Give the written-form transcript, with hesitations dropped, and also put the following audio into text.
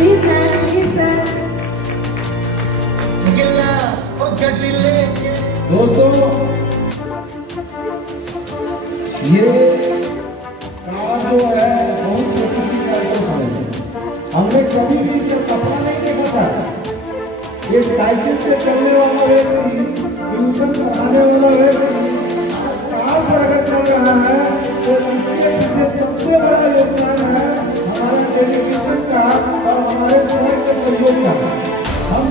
Please sir. दोस्तों ये car जो है बहुत छोटी सी Altos है। हमने कभी भी इसका सपना नहीं देखा था। एक साइकिल से चलने वाला व्यक्ति, ट्यूशन पढ़ाने वाला व्यक्ति आज कार पर अगर चल रहा है तो इसके पीछे सबसे बड़ा योगदान है हमारे डेडिकेशन का और हमारे शहर के सहयोग का। हम